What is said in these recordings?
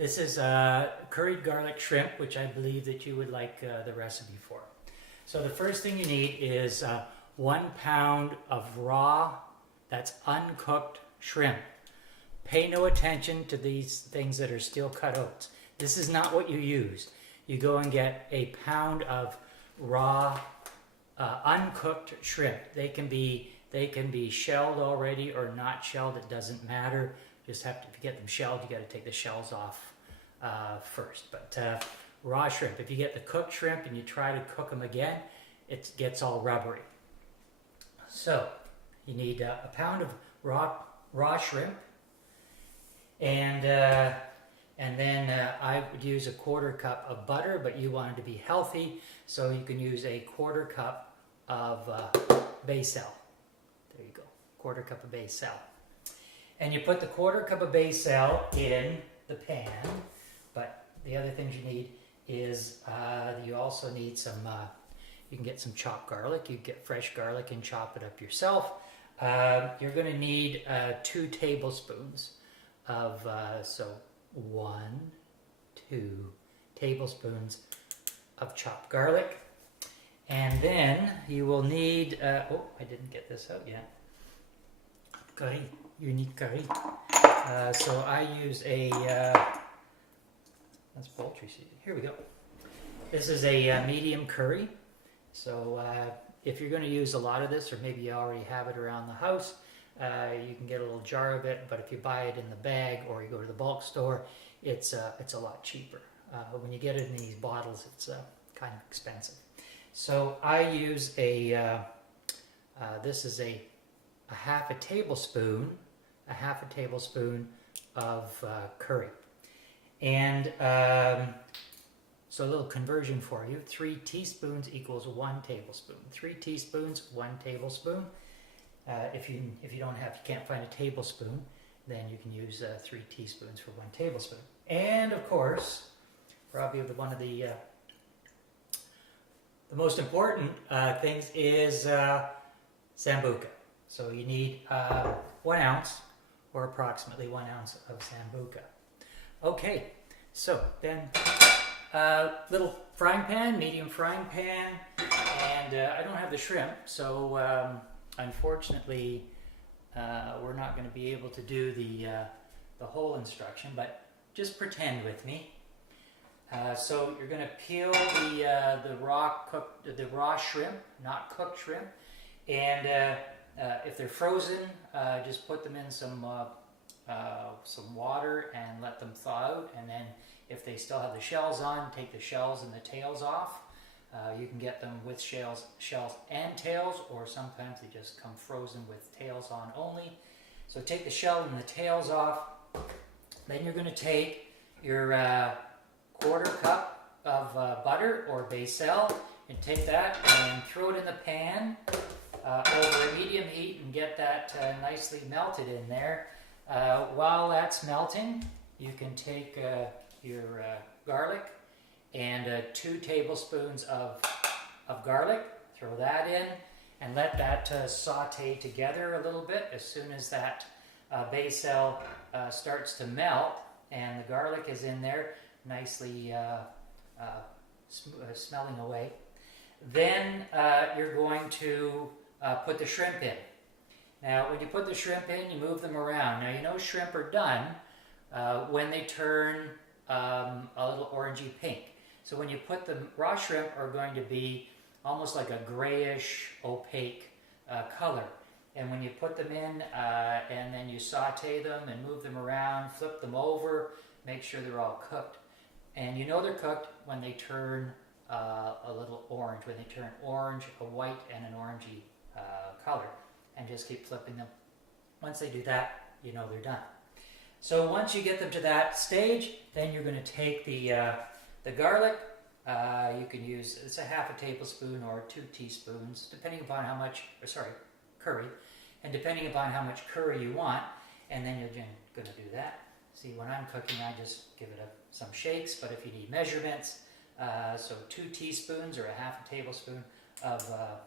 This is curried garlic shrimp, which I believe that you would like the recipe for. So the first thing you need is 1 pound of raw, that's uncooked shrimp. Pay no attention to these things that are still cut out. This is not what you use. You go and get a pound of raw, uncooked shrimp. They can be shelled already or not shelled. It doesn't matter. Just have to, if you get them shelled, you got to take the shells off first. But raw shrimp. If you get the cooked shrimp and you try to cook them again, it gets all rubbery. So you need a pound of raw shrimp, and then I would use a 1/4 cup of butter, but you want it to be healthy, so you can use a 1/4 cup of basil. There you go, 1/4 cup of basil. And you put the 1/4 cup of basil in the pan, but the other things you need is you also need some, you can get some chopped garlic. You get fresh garlic and chop it up yourself. You're going to need 2 tablespoons of, so 1, 2 tablespoons of chopped garlic. And then you will need, oh, I didn't get this out yet. Curry, you need curry. So I use a, that's poultry seasoning. Here we go. This is a medium curry. So if you're going to use a lot of this, or maybe you already have it around the house, you can get a little jar of it. But if you buy it in the bag or you go to the bulk store, it's a lot cheaper. But when you get it in these bottles, it's kind of expensive. So I use a, this is a half a tablespoon of curry. And so a little conversion for you. 3 teaspoons equals 1 tablespoon. 3 teaspoons, 1 tablespoon. If you can't find a tablespoon, then you can use 3 teaspoons for 1 tablespoon. And of course, probably one of the most important things is sambuca. So you need 1 ounce, or approximately 1 ounce of sambuca. Okay, so then little frying pan, medium frying pan, and I don't have the shrimp, so unfortunately we're not going to be able to do the whole instruction, but just pretend with me. So you're going to peel the raw shrimp, not cooked shrimp, and if they're frozen, just put them in some water and let them thaw out. And then if they still have the shells on, take the shells and the tails off. You can get them with shells and tails, or sometimes they just come frozen with tails on only. So take the shell and the tails off. Then you're going to take your 1/4 cup of butter or basil and take that and throw it in the pan over a medium heat and get that nicely melted in there. While that's melting, you can take your garlic and 2 tablespoons of garlic, throw that in, and let that saute together a little bit. As soon as that basil starts to melt and the garlic is in there, nicely smelling away, then you're going to put the shrimp in. Now, when you put the shrimp in, you move them around. Now, you know shrimp are done when they turn a little orangey pink. So when you put the raw shrimp are going to be almost like a grayish, opaque color. And when you put them in and then you saute them and move them around, flip them over, make sure they're all cooked. And you know they're cooked when they turn a little orange, when they turn orange, a white, and an orangey color. And just keep flipping them. Once they do that, you know they're done. So once you get them to that stage, then you're going to take the garlic. You can use, it's a half a tablespoon or 2 teaspoons, depending upon how much, curry, and depending upon how much curry you want. And then you're going to do that. See, when I'm cooking, I just give it some shakes, but if you need measurements, so 2 teaspoons or a half a tablespoon of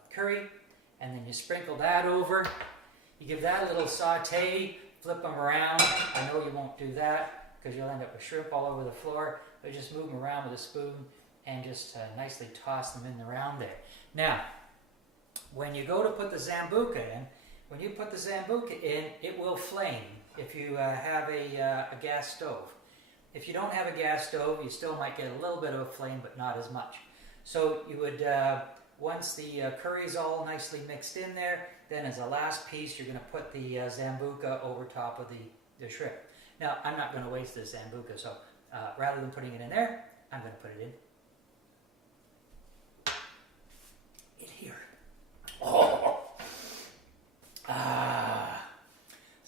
curry, and then you sprinkle that over. You give that a little saute, flip them around. I know you won't do that because you'll end up with shrimp all over the floor, but just move them around with a spoon and just nicely toss them in around there. Now, when you go to put the Sambuca in, when you put the Sambuca in, it will flame if you have a gas stove. If you don't have a gas stove, you still might get a little bit of a flame, but not as much. So you would, once the curry's all nicely mixed in there, then as a last piece, you're going to put the Sambuca over top of the shrimp. Now, I'm not going to waste this Sambuca, so rather than putting it in there, I'm going to put it in here. Oh!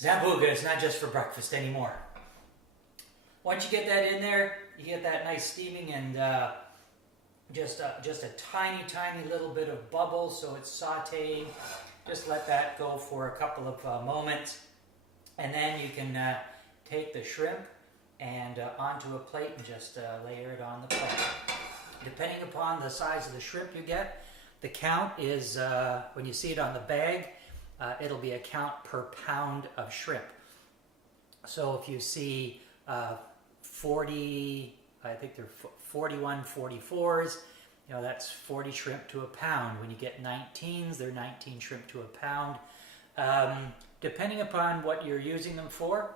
Sambuca is not just for breakfast anymore. Once you get that in there, you get that nice steaming and just a tiny, tiny little bit of bubble, so it's sauteing. Just let that go for a couple of moments, and then you can take the shrimp and onto a plate and just layer it on the plate. Depending upon the size of the shrimp you get, the count is, when you see it on the bag, it'll be a count per pound of shrimp. So if you see 40, I think they're 41, 44s, you know, that's 40 shrimp to a pound. When you get 19s, they're 19 shrimp to a pound. Depending upon what you're using them for,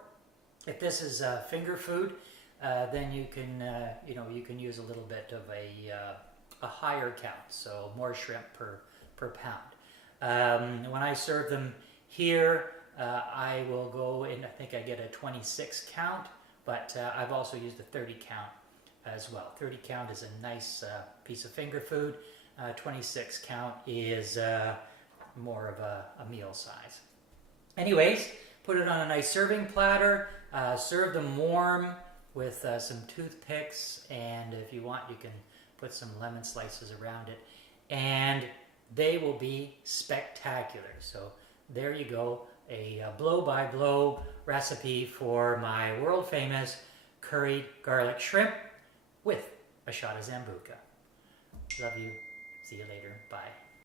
if this is finger food, then you can, you can use a little bit of a higher count, so more shrimp per pound. When I serve them here, I will go in, I think I get a 26 count, but I've also used a 30 count as well. 30 count is a nice piece of finger food. 26 count is more of a meal size. Anyways, put it on a nice serving platter. Serve them warm with some toothpicks, and if you want, you can put some lemon slices around it, and they will be spectacular. So there you go, a blow-by-blow recipe for my world-famous curried garlic shrimp with a shot of Sambuca. Love you. See you later. Bye.